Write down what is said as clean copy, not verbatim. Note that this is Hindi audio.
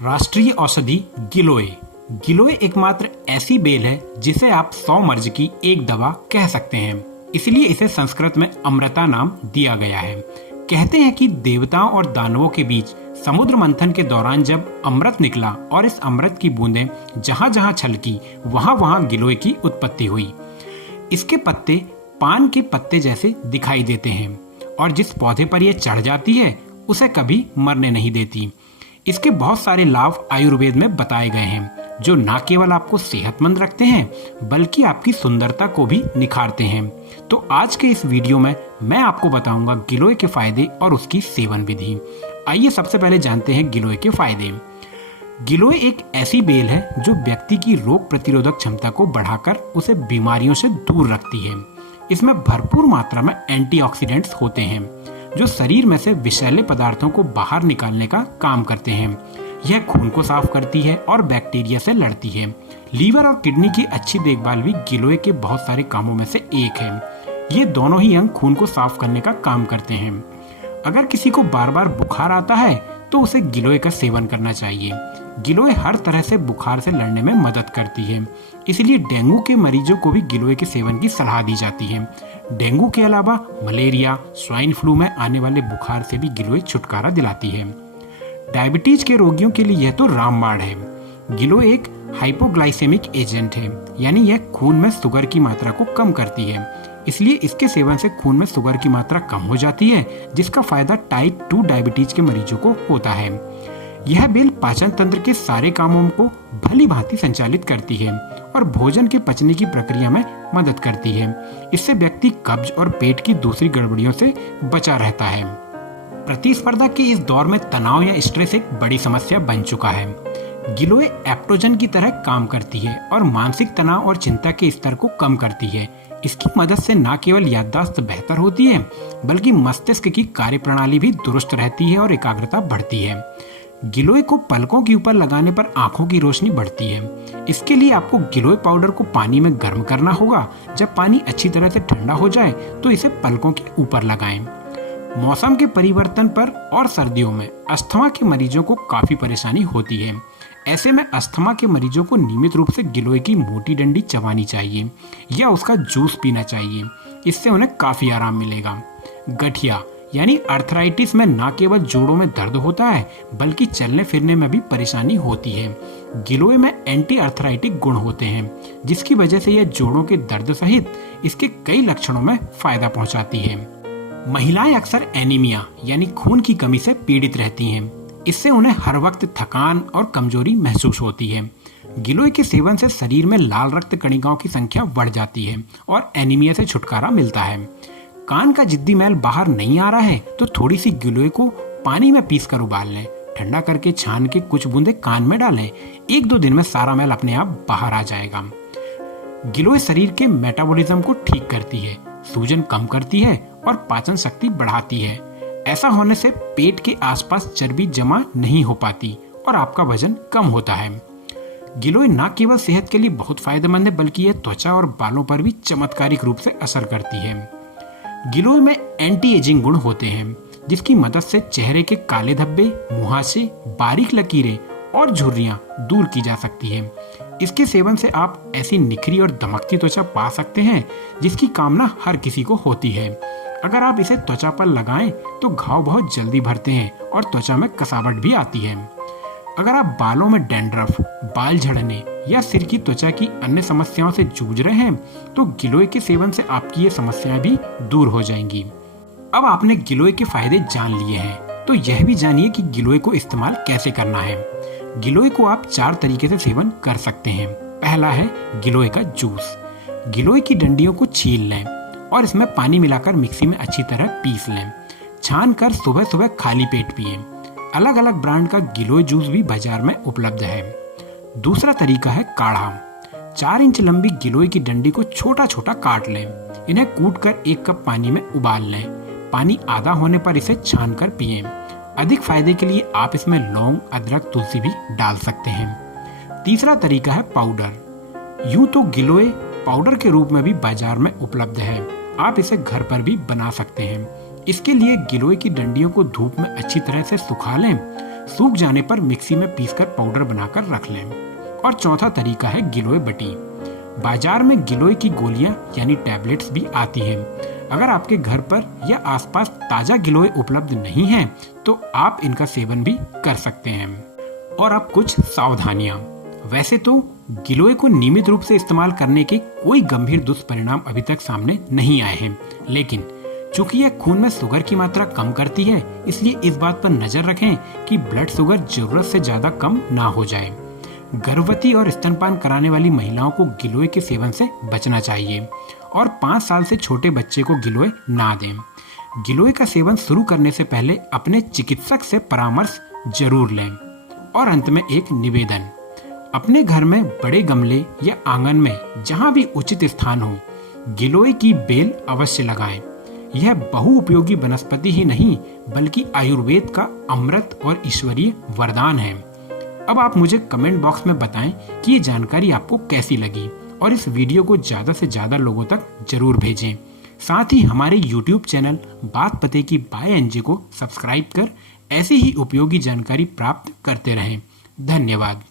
राष्ट्रीय औषधि गिलोय। गिलोय एकमात्र ऐसी बेल है जिसे आप 100 मर्ज की एक दवा कह सकते हैं, इसलिए इसे संस्कृत में अमृता नाम दिया गया है। कहते हैं कि देवताओं और दानवों के बीच समुद्र मंथन के दौरान जब अमृत निकला और इस अमृत की बूंदें जहां जहां छलकी वहां वहां गिलोय की उत्पत्ति हुई। इसके पत्ते पान के पत्ते जैसे दिखाई देते हैं और जिस पौधे पर यह चढ़ जाती है उसे कभी मरने नहीं देती। इसके बहुत सारे लाभ आयुर्वेद में बताए गए हैं जो न केवल आपको सेहतमंद रखते हैं बल्कि आपकी सुंदरता को भी निखारते हैं। तो आज के इस वीडियो में मैं आपको बताऊंगा गिलोय के फायदे और उसकी सेवन विधि। आइए सबसे पहले जानते हैं गिलोय के फायदे। गिलोय एक ऐसी बेल है जो व्यक्ति की रोग प्रतिरोधक क्षमता को बढ़ाकर उसे बीमारियों से दूर रखती है। इसमें भरपूर मात्रा में एंटीऑक्सीडेंट्स होते हैं जो शरीर में से विषैले पदार्थों को बाहर निकालने का काम करते हैं। यह खून को साफ करती है और बैक्टीरिया से लड़ती है। लीवर और किडनी की अच्छी देखभाल भी गिलोय के बहुत सारे कामों में से एक है। ये दोनों ही अंग खून को साफ करने का काम करते हैं। अगर किसी को बार बार बुखार आता है तो उसे गिलोय का सेवन करना चाहिए। गिलोय हर तरह से बुखार से लड़ने में मदद करती है, इसलिए डेंगू के मरीजों को भी गिलोय के सेवन की सलाह दी जाती है। डेंगू के अलावा मलेरिया, स्वाइन फ्लू में आने वाले बुखार से भी गिलोय छुटकारा दिलाती है। डायबिटीज के रोगियों के लिए यह तो रामबाण है। गिलोय एक हाइपोग्लाइसेमिक एजेंट है, यानी यह खून में शुगर की मात्रा को कम करती है। इसलिए इसके सेवन से खून में शुगर की मात्रा कम हो जाती है, जिसका फायदा टाइप 2 डायबिटीज के मरीजों को होता है। यह बेल पाचन तंत्र के सारे कामों को भली भांति संचालित करती है और भोजन के पचने की प्रक्रिया में मदद करती है। इससे व्यक्ति कब्ज और पेट की दूसरी गड़बड़ियों से बचा रहता है। प्रतिस्पर्धा के इस दौर में तनाव या स्ट्रेस एक बड़ी समस्या बन चुका है। गिलोय एप्टोजन की तरह काम करती है और मानसिक तनाव और चिंता के स्तर को कम करती है। इसकी मदद से न केवल याददाश्त बेहतर होती है बल्कि मस्तिष्क की कार्यप्रणाली भी दुरुस्त रहती है और एकाग्रता बढ़ती है। गिलोय को पलकों के ऊपर लगाने पर आंखों की रोशनी बढ़ती है। इसके लिए आपको गिलोय पाउडर को पानी में गर्म करना होगा। जब पानी अच्छी तरह से ठंडा हो जाए तो इसे पलकों के ऊपर लगाएं। मौसम के परिवर्तन पर और सर्दियों में अस्थमा के मरीजों को काफी परेशानी होती है। ऐसे में अस्थमा के मरीजों को नियमित रूप से गिलोय की मोटी डंडी चबानी चाहिए या उसका जूस पीना चाहिए। इससे उन्हें काफी आराम मिलेगा। गठिया यानी अर्थराइटिस में न केवल जोड़ों में दर्द होता है बल्कि चलने फिरने में भी परेशानी होती है। गिलोय में एंटी अर्थराइटिक गुण होते हैं जिसकी वजह से यह जोड़ों के दर्द सहित इसके कई लक्षणों में फायदा पहुंचाती है। महिलाएं अक्सर एनीमिया यानी खून की कमी से पीड़ित रहती हैं। इससे उन्हें हर वक्त थकान और कमजोरी महसूस होती है। गिलोय के सेवन से शरीर में लाल रक्त कणिकाओं की संख्या बढ़ जाती है और एनीमिया से छुटकारा मिलता है। कान का जिद्दी मैल बाहर नहीं आ रहा है तो थोड़ी सी गिलोय को पानी में पीसकर उबाल लें। ठंडा करके छान के कुछ बूंदे कान में डालें। 1-2 दिन में सारा मैल अपने आप बाहर आ जाएगा। गिलोय शरीर के मेटाबॉलिज्म को ठीक करती है, सूजन कम करती है और पाचन शक्ति बढ़ाती है। ऐसा होने से पेट के आसपास चर्बी जमा नहीं हो पाती और आपका वजन कम होता है। गिलोय न केवल सेहत के लिए बहुत फायदेमंद है बल्कि यह त्वचा और बालों पर भी चमत्कारिक रूप से असर करती है। गिलोय में एंटी एजिंग गुण होते हैं जिसकी मदद से चेहरे के काले धब्बे, मुहासे, बारीक लकीरें और झुर्रियां दूर की जा सकती है। इसके सेवन से आप ऐसी निखरी और दमकती त्वचा पा सकते हैं जिसकी कामना हर किसी को होती है। अगर आप इसे त्वचा पर लगाएं तो घाव बहुत जल्दी भरते हैं और त्वचा में कसावट भी आती है। अगर आप बालों में डैंड्रफ, बाल झड़ने या सिर की त्वचा की अन्य समस्याओं से जूझ रहे हैं तो गिलोय के सेवन से आपकी ये समस्याएं भी दूर हो जाएंगी। अब आपने गिलोय के फायदे जान लिए हैं तो यह भी जानिए कि गिलोय को इस्तेमाल कैसे करना है। गिलोय को आप 4 तरीके से सेवन कर सकते हैं। पहला है गिलोय का जूस। गिलोय की डंडियों को छील लें और इसमें पानी मिलाकर मिक्सी में अच्छी तरह पीस लें। छान कर सुबह सुबह खाली पेट पिएं। अलग अलग ब्रांड का गिलोय जूस भी बाजार में उपलब्ध है। दूसरा तरीका है काढ़ा। 4 इंच लंबी गिलोय की डंडी को छोटा छोटा काट लें। इन्हें कूटकर 1 कप पानी में उबाल लें। पानी आधा होने पर इसे छान कर पिएं। अधिक फायदे के लिए आप इसमें लौंग, अदरक, तुलसी भी डाल सकते हैं। तीसरा तरीका है पाउडर। यूं तो गिलोय पाउडर के रूप में भी बाजार में उपलब्ध है। आप इसे घर पर भी बना सकते हैं। इसके लिए गिलोय की डंडियों को धूप में अच्छी तरह से सुखा लें। सूख जाने पर मिक्सी में पीसकर पाउडर बनाकर रख लें। और चौथा तरीका है गिलोय बटी। बाजार में गिलोय की गोलियां यानी टैबलेट्स भी आती हैं। अगर आपके घर पर या आसपास ताजा गिलोय उपलब्ध नहीं है तो आप इनका सेवन भी कर सकते हैं। और अब कुछ सावधानियां। वैसे तो गिलोय को नियमित रूप से इस्तेमाल करने के कोई गंभीर दुष्परिणाम अभी तक सामने नहीं आए हैं, लेकिन चूंकि यह खून में शुगर की मात्रा कम करती है, इसलिए इस बात पर नजर रखें कि ब्लड शुगर जरूरत से ज्यादा कम ना हो जाए। गर्भवती और स्तनपान कराने वाली महिलाओं को गिलोय के सेवन से बचना चाहिए और 5 साल से छोटे बच्चे को गिलोय ना दें। गिलोय का सेवन शुरू करने से पहले अपने चिकित्सक से परामर्श जरूर लें। और अंत में एक निवेदन, अपने घर में बड़े गमले या आंगन में जहां भी उचित स्थान हो, गिलोय की बेल अवश्य लगाएं। यह बहुउपयोगी वनस्पति ही नहीं बल्कि आयुर्वेद का अमृत और ईश्वरीय वरदान है। अब आप मुझे कमेंट बॉक्स में बताएं कि ये जानकारी आपको कैसी लगी और इस वीडियो को ज्यादा से ज्यादा लोगों तक जरूर भेजें। साथ ही हमारे YouTube चैनल बात पते की बाय एनजे को सब्सक्राइब कर ऐसी ही उपयोगी जानकारी प्राप्त करते रहें। धन्यवाद।